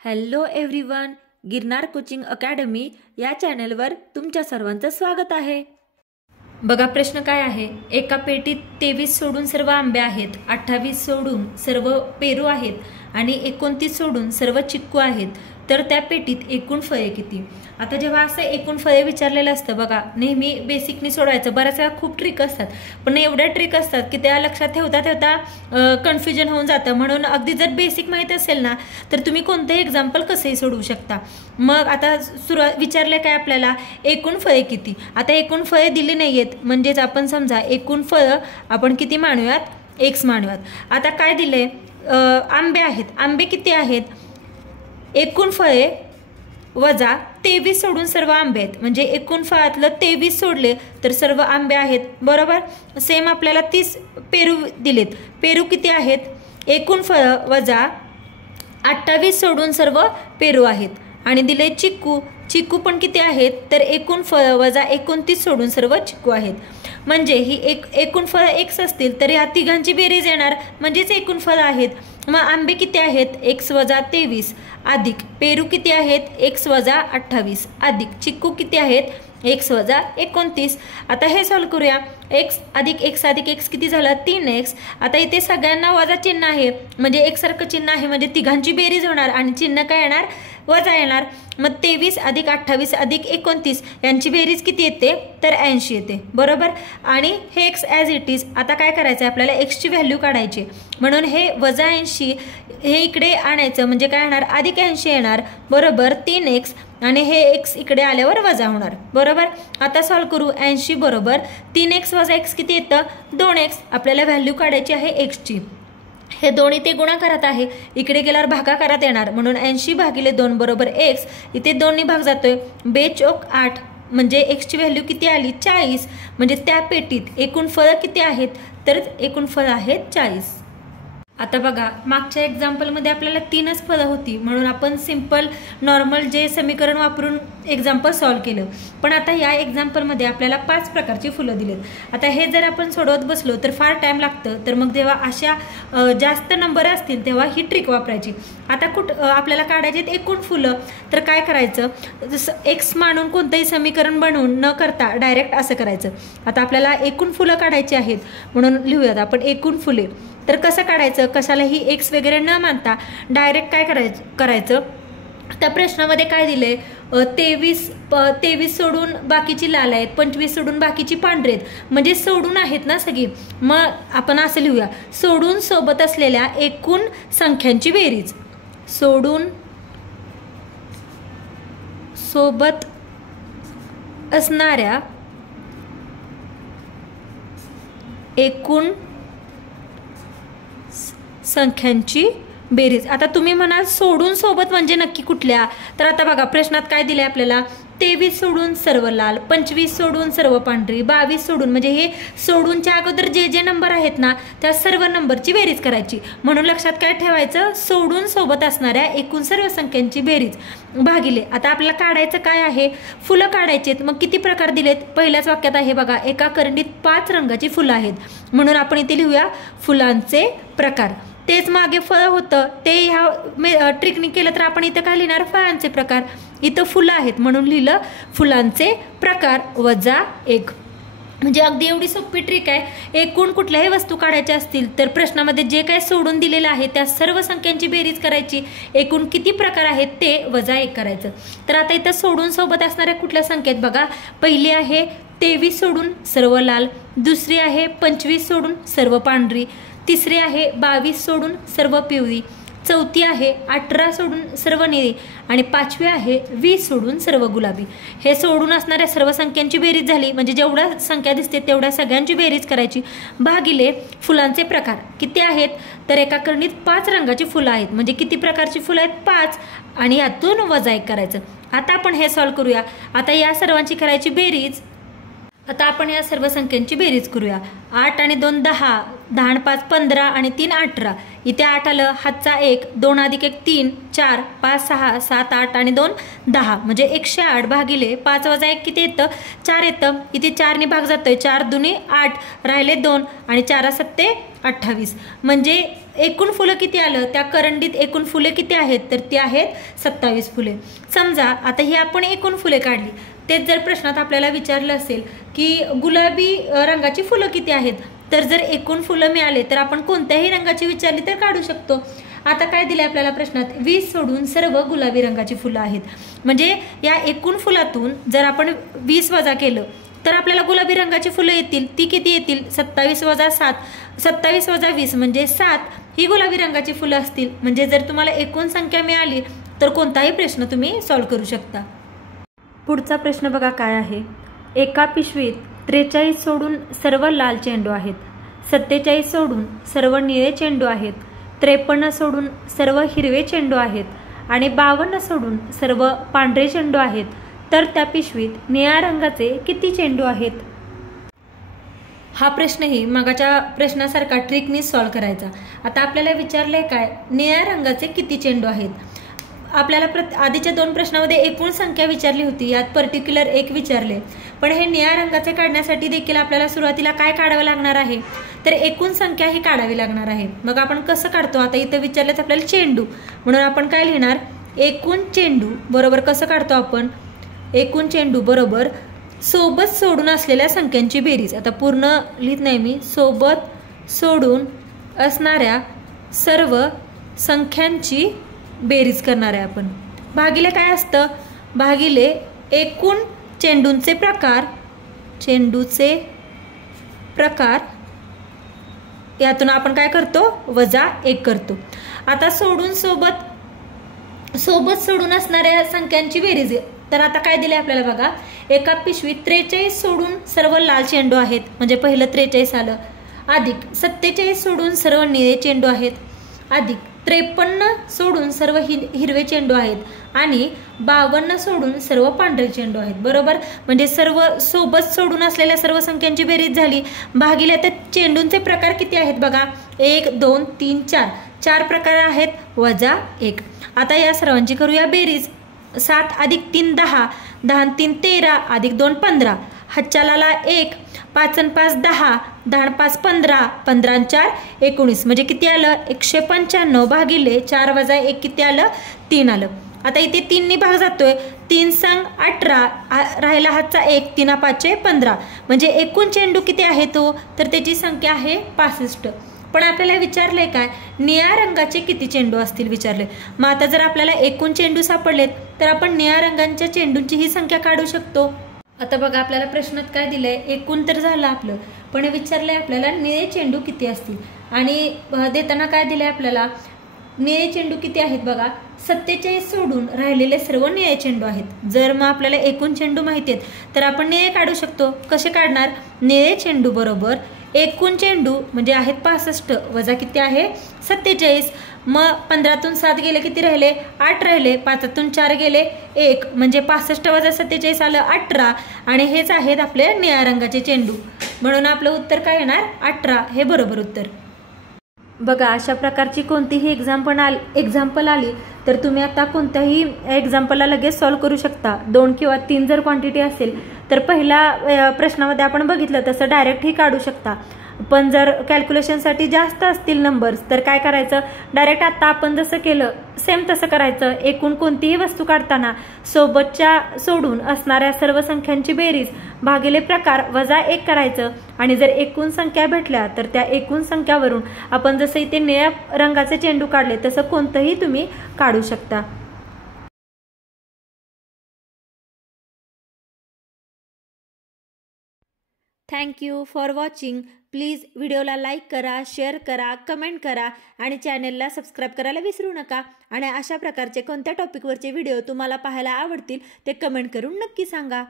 Hello everyone, Girnar coaching academy या चॅनलवर तुमच्या सर्वांचं स्वागत आहे। बघा प्रश्न काय आहे। एका पेटीत 23 सोडून सर्व आंबे आहेत, 28 सोडून सर्व पेरू आहेत आणि 29 सोडून सर्व चिक्कू आहेत, तर त्या पेटीत एकूण फळे किती। आता जेव्हा असं एकूण फळे विचारलेलं असतं बघा, नेहमी बेसिकनी सोडवायचं। बऱ्याच वेळा खूप ट्रिक असतात, पण एवढ्या ट्रिक असतात की त्या लक्षात ठेवता ठेवता कन्फ्युजन होऊन जातं। म्हणून अगदी जर बेसिक माहिती असेल ना, तर तुम्ही कोणतेही एक्झाम्पल कसेही सोडवू शकता। मग आता विचारले काय आपल्याला, एकूण फळे किती। आता एकूण फळे दिली नाहीयेत, म्हणजेच आपण समजा एकूण फळं आपण किती मानूयात, x मानूयात। आता काय दिले, आंबे आहेत, आंबे किती आहेत, एकूण फळे वजा 23 सोडून सर्व आंबे आहेत, म्हणजे एकूण फळातलं 23 सोडले तर सर्व आंबे आहेत, बरोबर। सेम आपल्याला 30 पेरू दिलेत, पेरू किती आहेत, एकूण फळं वजा 28 सोडून सर्व पेरू आहेत, आणि दिले चिक्कू, चिक्कू पण किती आहेत, तर एकूण फळं वजा 29 सोडून सर्व चिक्कू आहेत। म्हणजे ही एकूण फळं x असतील तर या तिघांची बेरीज येणार, म्हणजेच एकूण फळं आहेत। मग आंबे किती आहेत, x वजा 23 अधिक पेरू किती आहेत, x वजा 28 अधिक चिक्कू किती आहेत, x वजा 29। आता हे सॉल्व करूया। x अधिक x किती झालं, 3x। आता इथे सगळ्यांना वजा चिन्ह आहे, म्हणजे एक सारखं चिन्ह आहे, म्हणजे तिघांची बेरीज होणार आणि चिन्ह काय येणार, वजा येणार। मग 23 अधिक 28 अधिक 29 यांची बेरीज किती येते, तर 80 येते, बरोबर। आणि हे x ॲज इट इज। आता काय करायचं, आपल्याला x ची व्हॅल्यू काढायची, म्हणून हे वजा 80 हे इकडे आणायचं, म्हणजे काय येणार, अधिक 80 येणार, बरोबर। 3x आणि हे x इकडे आल्यावर वजा होणार, बरोबर। आता सॉल्व करू। 80 बरोबर 3x वजा x किती येतं, 2x। आपल्याला व्हॅल्यू काढायची आहे x ची। हे दोन्ही ते गुणाकारात आहे, इकडे गेल्यावर भागाकारात येणार, म्हणून 80 भागिले 2 बरोबर x। इथे दोन्ही भाग जातोय, 2 चौक 8, म्हणजे x ची व्हॅल्यू किती आली, 40। म्हणजे त्या पेटीत एकूण फळं किती आहेत, तर एकूण फळं आहेत 40। आता बघा, मागच्या एक्झाम्पलमध्ये आपल्याला 3च फळं होती, म्हणून आपण सिंपल नॉर्मल जे समीकरण वापरून एक्झाम्पल सॉल्व केलं। पण आता या एक्झाम्पलमध्ये आपल्याला 5 प्रकारची फुलं दिलेत। आता हे जर आपण सोडवत बसलो तर फार टाइम लागतं, तर मग जेव्हा अशा जास्त नंबर असतील तेव्हा ही ट्रिक वापरायची। आता आपल्याला काढायचे एकूण फुलं, तर काय करायचं, जसं x मानून कोणतंही समीकरण बनवून न करता डायरेक्ट असं करायचं। आता आपल्याला एकूण फुलं काढायची आहेत, म्हणून लिहूयात आपण एकूण फुले। तर कसं काढायचं, कशालाही x वगैरे न मानता डायरेक्ट काय करायचं, त्या प्रश्नामध्ये काय दिलंय, 23 सोडून बाकीची लाल आहेत, 25 सोडून बाकीची पांढरे आहेत, म्हणजे सोडून आहेत ना सगळी। मग आपण असं लिहूया, सोडून सोबत असलेल्या एकूण संख्यांची बेरीज, सोडून सोबत असणाऱ्या एकूण संख्यांची बेरीज। आता तुम्ही म्हणाल सोडून सोबत म्हणजे नक्की कुठल्या, तर आता बघा प्रश्नात काय दिले आपल्याला, 23 सोडून सर्व लाल, 25 सोडून सर्व पांढरी, 22 सोडून, म्हणजे हे सोडूनच्या अगोदर जे जे नंबर आहेत ना त्या सर्व नंबरची बेरीज करायची। म्हणून लक्षात काय ठेवायचं, सोडून सोबत असणाऱ्या एकूण सर्व संख्यांची बेरीज भागिले। आता आपल्याला काढायचं काय आहे, फुलं काढायचेत। मग किती प्रकार दिलेत, पहिल्याच वाक्यात आहे बघा, एका करंडीत 5 रंगाची फुलं आहेत, म्हणून आपण इथे लिहूया फुलांचे प्रकार। तेच मागे फळं होतं, ते ह्या ट्रिकने केलं तर आपण इथं काय लिहिणार, फळांचे प्रकार। इथं फुलं आहेत म्हणून लिहिलं फुलांचे प्रकार वजा 1। म्हणजे अगदी एवढी सोपी ट्रिक आहे। एकूण कुठल्याही वस्तू काढायच्या असतील तर प्रश्नामध्ये जे काय सोडून दिलेलं आहे त्या सर्व संख्यांची बेरीज करायची, एकूण किती प्रकार आहेत ते वजा 1 करायचं। तर आता इथं सोडून सोबत असणाऱ्या कुठल्या संख्येत बघा, पहिली आहे 23 सोडून सर्व लाल, दुसरी आहे 25 सोडून सर्व पांढरी, तिसरी आहे 22 सोडून सर्व पिवळी, चौथी आहे 18 सोडून सर्व निळी, आणि पाचवी आहे 20 सोडून सर्व गुलाबी। हे सोडून असणाऱ्या सर्व संख्यांची बेरीज झाली, म्हणजे जेवढ्या संख्या दिसते तेवढ्या सगळ्यांची बेरीज करायची, भागिले फुलांचे प्रकार किती आहेत, तर एका करंडीत 5 रंगाची फुलं आहेत, म्हणजे किती प्रकारची फुलं आहेत, 5, आणि यातून वजा 1 करायचं। आता आपण हे सॉल्व करूया। आता या सर्वांची करायची बेरीज। आता आपण या सर्व संख्यांची बेरीज करूया. 8 आणि 2 10, 10 आणि 5 15 आणि 3 18. इथे 8 आलं, हातचा 1, 2 अधिक 1 3, 4, 5 6, 7 8 आणि 2 10 म्हणजे 108 भागिले 5 वजा 1 किती येतं? 4 येतं. इथे 4 ने भाग जातोय, 4 दुनी 8, राहिले 2 आणि 4 7 28. म्हणजे एकूण फुलं किती आलं? त्या करंडीत एकूण फुले किती आहेत? तर ती आहेत 27 फुले. समजा आता ही आपण एकूण फुले काढली. तेच जर प्रश्नात आपल्याला विचारलं असेल की गुलाबी रंगाची फुलं किती आहेत, तर जर एकूण फुलं मिळाले तर आपण कोणत्याही रंगाची विचारली तर काढू शकतो. आता काय दिले आपल्याला प्रश्नात? 20 सोडून सर्व गुलाबी रंगाची फुलं आहेत. म्हणजे या एकूण फुलातून जर आपण 20 वजा केलं तर आपल्याला गुलाबी रंगाची फुलं येतील. ती किती येतील? 27 वजा 7, 27 वजा 20 म्हणजे 7 ही गुलाबी रंगाची फुलं असतील. म्हणजे जर तुम्हाला एकूण संख्या मिळाली तर कोणताही प्रश्न तुम्ही सॉल्व्ह करू शकता. पुढचा प्रश्न बघा काय आहे. एका पिशवीत 43 सोडून सर्व लाल चेंडू आहेत, 47 सोडून सर्व निळे चेंडू आहेत, 53 सोडून सर्व हिरवे चेंडू आहेत आणि 52 सोडून सर्व पांढरे चेंडू आहेत. तर त्या पिशवीत निळ्या रंगाचे किती चेंडू आहेत? हा प्रश्नही मगाच्या प्रश्नासारखा ट्रिकनी सॉल्व्ह करायचा. आता आपल्याला विचारलंय काय? निळ्या रंगाचे किती चेंडू आहेत? आपल्याला आधीच्या 2 प्रश्नामध्ये एकूण संख्या विचारली होती, यात पर्टिक्युलर एक विचारले. पण हे निळ्या रंगाचे काढण्यासाठी देखील आपल्याला सुरुवातीला काय काढावं लागणार आहे? तर एकूण संख्या ही काढावी लागणार आहे. मग आपण कसं काढतो? आता इथं विचारलेत आपल्याला चेंडू, म्हणून आपण काय लिहिणार? एकूण चेंडू बरोबर कसं काढतो आपण? एकूण चेंडू बरोबर सोबत सोडून असलेल्या संख्यांची बेरीज. आता पूर्ण लिहित नाही मी. सोबत सोडून असणाऱ्या सर्व संख्यांची बेरीज करणार आहे आपण. भागिले काय असतं? भागिले एकूण चेंडूंचे प्रकार. चेंडूचे प्रकार यातून आपण काय करतो? वजा 1 करतो. आता सोबत सोडून असणाऱ्या संख्यांची बेरीज. तर आता काय दिले आपल्याला बघा. एका पिशवीत 43 सोडून सर्व लाल चेंडू आहेत, म्हणजे पहिलं 43 आलं, अधिक 47 सोडून सर्व निळे चेंडू आहेत, अधिक 53 सोडून सर्व हिरवे चेंडू आहेत आणि 52 सोडून सर्व पांढरे चेंडू आहेत. बरोबर. म्हणजे सर्व सोबत सोडून असलेल्या सर्व संख्यांची बेरीज झाली. भागिले आता चेंडूंचे प्रकार किती आहेत बघा. 1 2 3 4, 4 प्रकार आहेत, वजा 1. आता या सर्वांची करूया बेरीज. 7 अधिक 3 10, 10 आणि 3 13, अधिक 2 15, हातच्याला 1, 5 आणि 5 10, 10 आणि 5 15, 15 आणि 4 19. म्हणजे किती आलं? 195 भागिले 4 वजा 1 किती आलं? 3 आलं. आता इथे 3 ने भाग जातोय. 3 संग 18, राहिला हातचा 1, 3 5 15. म्हणजे एकूण चेंडू किती आहे तो? तर त्याची संख्या आहे 65. पण आपल्याला विचारलंय काय? निळ्या रंगाचे किती चेंडू असतील विचारले. मग आता जर आपल्याला एकूण चेंडू सापडलेत तर आपण निळ्या रंगाच्या चेंडूंची ही संख्या काढू शकतो. आता बघा आपल्याला प्रश्नात काय दिलंय? एकूण तर झालं आपलं, पण विचारलंय आपल्याला निळे चेंडू किती असतील. आणि देताना काय दिलंय आपल्याला? निळे चेंडू किती आहेत बघा. 47 सोडून राहिलेले सर्व निळे चेंडू आहेत. जर मग आपल्याला एकूण चेंडू माहिती आहेत तर आपण निळे काढू शकतो. कसे काढणार? निळे चेंडू बरोबर एकूण चेंडू म्हणजे आहेत 65 वजा किती आहे? 47. मग 15तून 7 गेले किती राहिले? 8 राहिले. 5तून 4 गेले 1, म्हणजे 65 वजा 47 आलं 18. आणि हेच आहेत आपले निळ्या रंगाचे चेंडू. म्हणून आपलं उत्तर काय येणार? 18 हे बरोबर उत्तर. बघा अशा प्रकारची कोणतीही एक्झाम्पल आली तर तुम्ही आता कोणत्याही एक्झाम्पलला लगेच सॉल्व्ह करू शकता. 2 किंवा 3 जर क्वांटिटी असेल तर पहिल्या प्रश्नामध्ये आपण बघितलं तसं डायरेक्टही काढू शकता. पण जर कॅल्क्युलेशनसाठी जास्त असतील नंबर्स तर काय करायचं? डायरेक्ट आता आपण जसं केलं सेम तसं करायचं. एकूण कोणतीही वस्तू काढताना सोबतच्या सोडून असणाऱ्या सर्व संख्यांची बेरीज भागिले प्रकार वजा 1 करायचं. आणि जर एकूण संख्या भेटल्या तर त्या एकूण संख्यावरून आपण जसं इथे निळ्या रंगाचे चेंडू काढले तसं कोणतंही तुम्ही काढू शकता. Thank you for watching. प्लीज व्हिडिओला लाईक करा, शेअर करा, कमेंट करा आणि चॅनलला सबस्क्राईब करायला विसरू नका. आणि अशा प्रकारचे कोणत्या टॉपिकवरचे व्हिडिओ तुम्हाला पाहायला आवडतील ते कमेंट करून नक्की सांगा.